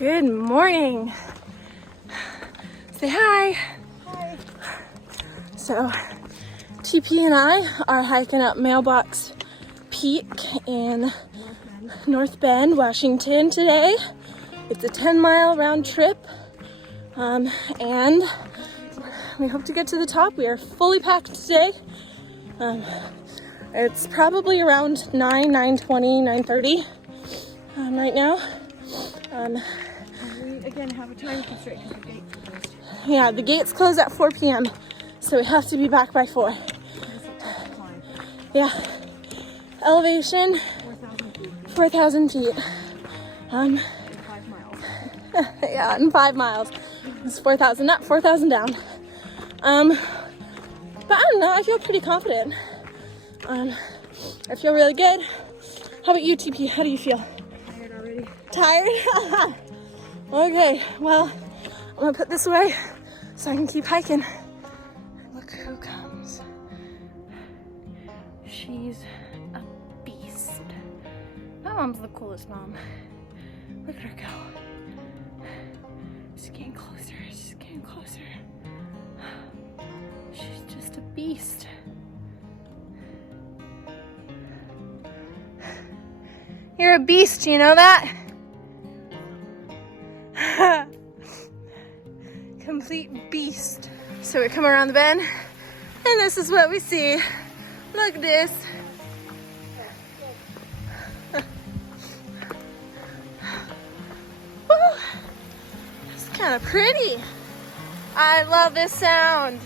Good morning. Say hi. Hi. So, TP and I are hiking up Mailbox Peak in North Bend, Washington today. It's a 10-mile round trip, and we hope to get to the top. We are fully packed today. It's probably around 9:20, 9:30 right now. We again have a time constraint because the gates closed. Yeah, the gates close at 4 p.m. So we have to be back by 4. Yeah. Elevation 4,000 feet. 5 miles. Yeah, in 5 miles. It's 4,000 up, 4,000 down. But I don't know, I feel pretty confident. I feel really good. How about you, TP? How do you feel? Tired already. Tired? Okay, well, I'm gonna put this away so I can keep hiking. Look who comes. She's a beast. My mom's the coolest mom. Look at her go. She's getting closer, she's getting closer. She's just a beast. You're a beast, you know that? Complete beast. So we come around the bend, and this is what we see. Look at this. Woo. It's kind of pretty. I love this sound.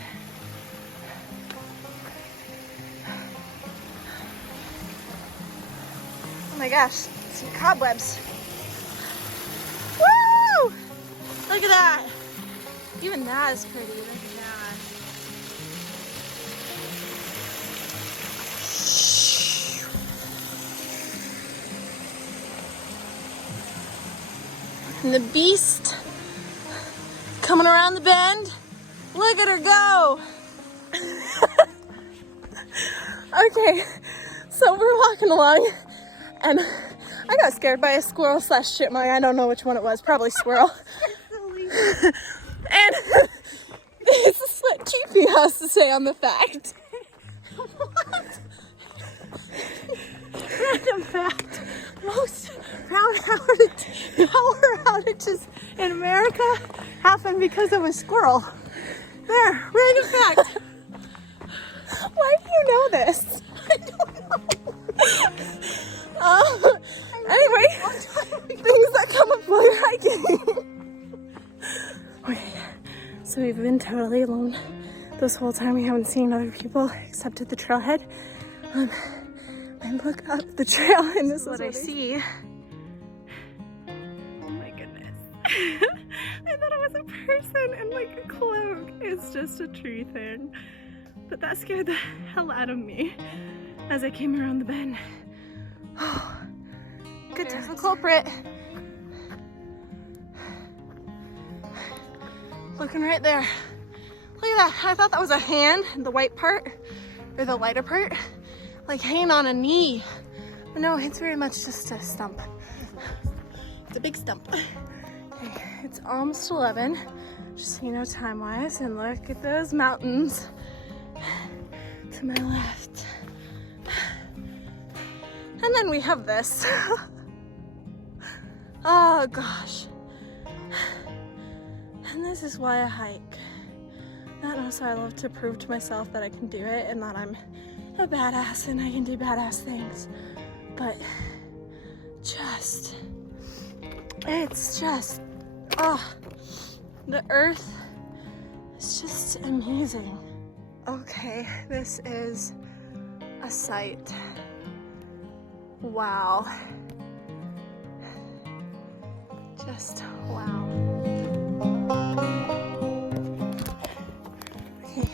Oh my gosh, some cobwebs. Woo! Look at that. Even that is pretty. Look at that. And the beast coming around the bend. Look at her go. Okay, so we're walking along and I got scared by a squirrel / chipmunk. I don't know which one it was, probably squirrel. And this is what TP has to say on the fact. What? Random fact. Most power outages in America happen because of a squirrel. There, random fact. Why do you know this? I don't know. Anyway, things that come up while you're hiking. Okay, so we've been totally alone this whole time. We haven't seen other people except at the trailhead. I look up the trail and this is what I see. Oh my goodness. I thought it was a person in like a cloak. It's just a tree thing. But that scared the hell out of me as I came around the bend. Oh, good times. There's the culprit. Looking right there. Look at that. I thought that was a hand, the white part, or the lighter part, like hanging on a knee. But no, it's very much just a stump. It's a big stump. Okay, it's almost 11, just so you know time-wise, and look at those mountains to my left. And then we have this. Oh gosh. And this is why I hike. Not also I love to prove to myself that I can do it and that I'm a badass and I can do badass things. But it's just, the earth is just amazing. Okay, this is a sight. Wow. Just wow. Okay,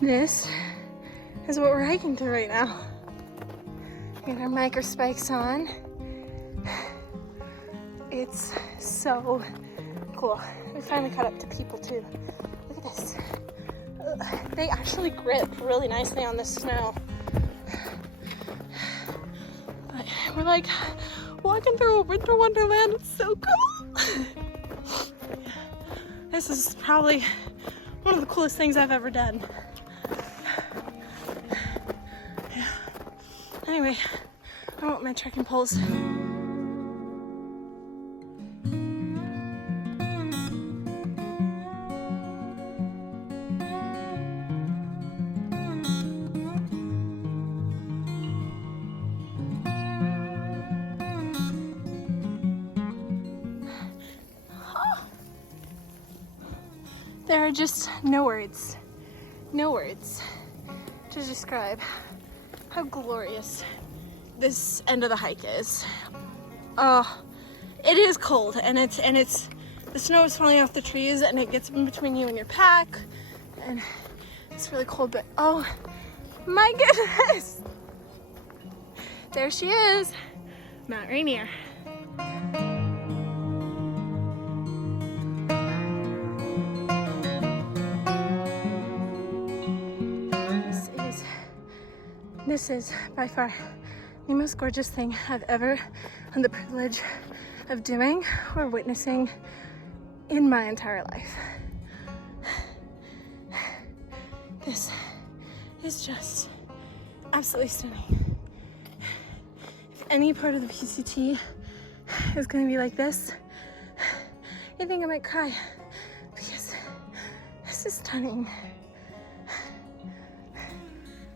this is what we're hiking through right now. We got our Microspikes on. It's so cool. We finally caught up to people too. Look at this. They actually grip really nicely on the snow. But we're like walking through a winter wonderland. It's so cool. This is probably one of the coolest things I've ever done. Yeah. Anyway, I want my trekking poles. There are just no words to describe how glorious this end of the hike is. It is cold, and it's the snow is falling off the trees, and it gets in between you and your pack, and it's really cold. But oh my goodness, there she is, Mount Rainier. This is by far the most gorgeous thing I've ever had the privilege of doing or witnessing in my entire life. This is just absolutely stunning. If any part of the PCT is going to be like this, I think I might cry because this is stunning.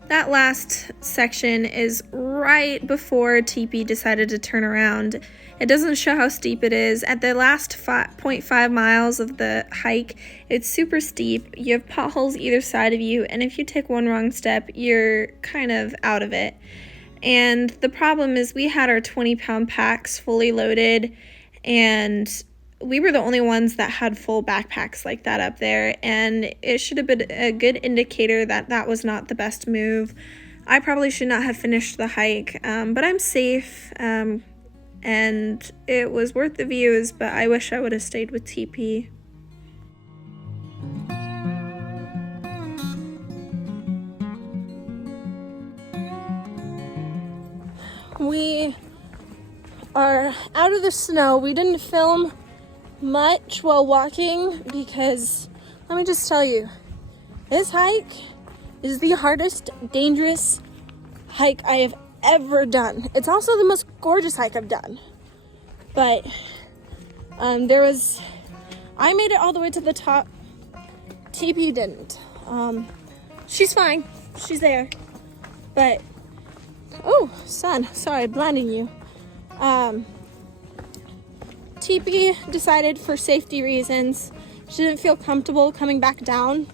That last section is right before TP decided to turn around. It doesn't show how steep it is. At the last 0.5 miles of the hike, it's super steep. You have potholes either side of you, and if you take one wrong step, you're kind of out of it. And the problem is we had our 20-pound packs fully loaded, and we were the only ones that had full backpacks like that up there, and it should have been a good indicator that that was not the best move. I probably should not have finished the hike, but I'm safe, and it was worth the views, but I wish I would have stayed with TP. We are out of the snow. We didn't film much while walking because, let me just tell you, this hike is the hardest, dangerous hike I have ever done. It's also the most gorgeous hike I've done. But I made it all the way to the top. TP didn't. She's fine. She's there. But, oh, sun, sorry, blinding you. TP decided for safety reasons she didn't feel comfortable coming back down.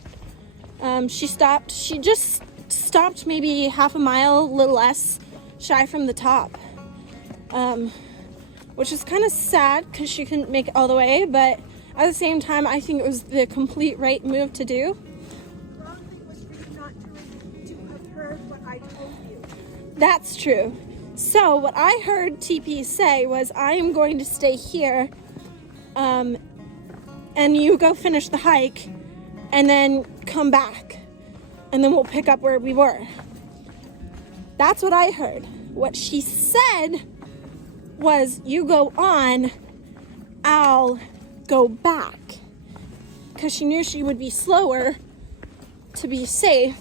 She just stopped maybe half a mile, a little less shy from the top, which is kind of sad because she couldn't make it all the way, but at the same time I think it was the complete right move to do. That's true. So what I heard TP say was, I am going to stay here, and you go finish the hike, and then come back, and then we'll pick up where we were. That's what I heard. What she said was, you go on, I'll go back, because she knew she would be slower to be safe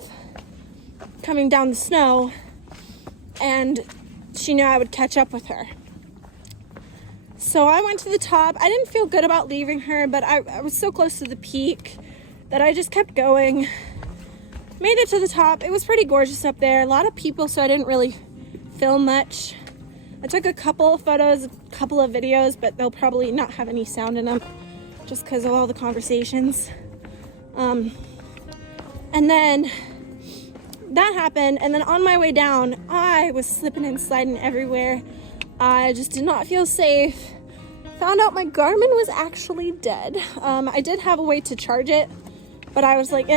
coming down the snow, and she knew I would catch up with her. So I went to the top. I didn't feel good about leaving her, but I was so close to the peak that I just kept going. Made it to the top. It was pretty gorgeous up there. A lot of people, so I didn't really film much. I took a couple of photos, a couple of videos, but they'll probably not have any sound in them just because of all the conversations. And then that happened, and then on my way down, I was slipping and sliding everywhere. I just did not feel safe. Found out my Garmin was actually dead. I did have a way to charge it, but I was like,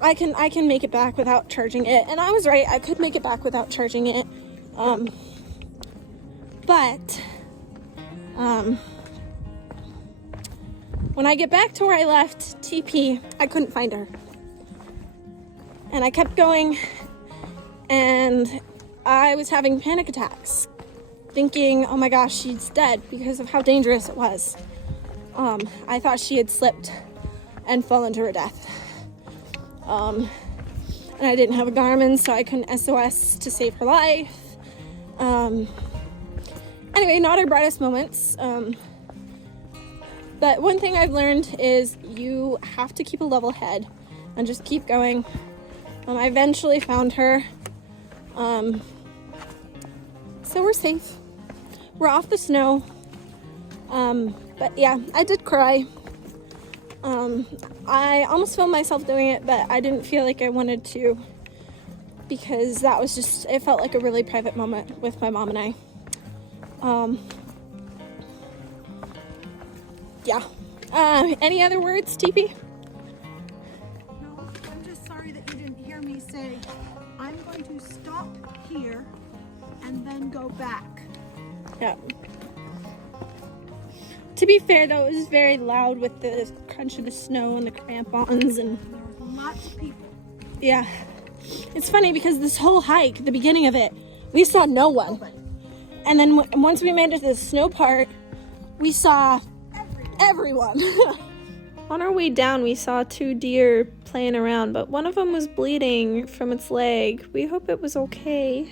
I can make it back without charging it. And I was right, I could make it back without charging it. But when I get back to where I left TP, I couldn't find her. And I kept going, and I was having panic attacks. thinking, oh my gosh, she's dead because of how dangerous it was. I thought she had slipped and fallen to her death. And I didn't have a Garmin, so I couldn't SOS to save her life. Anyway, not our brightest moments. But one thing I've learned is you have to keep a level head and just keep going. I eventually found her. So we're safe. We're off the snow. But yeah, I did cry. I almost filmed myself doing it, but I didn't feel like I wanted to because that was just, it felt like a really private moment with my mom and I. Yeah. Any other words, TP? No, I'm just sorry that you didn't hear me say, I'm going to stop here and then go back. Yeah. To be fair, though, it was very loud with the crunch of the snow and the crampons and... There were lots of people. Yeah. It's funny because this whole hike, the beginning of it, we saw no one. Nobody. And then once we made it to the snow part, we saw everyone. On our way down, we saw 2 deer playing around, but one of them was bleeding from its leg. We hope it was okay.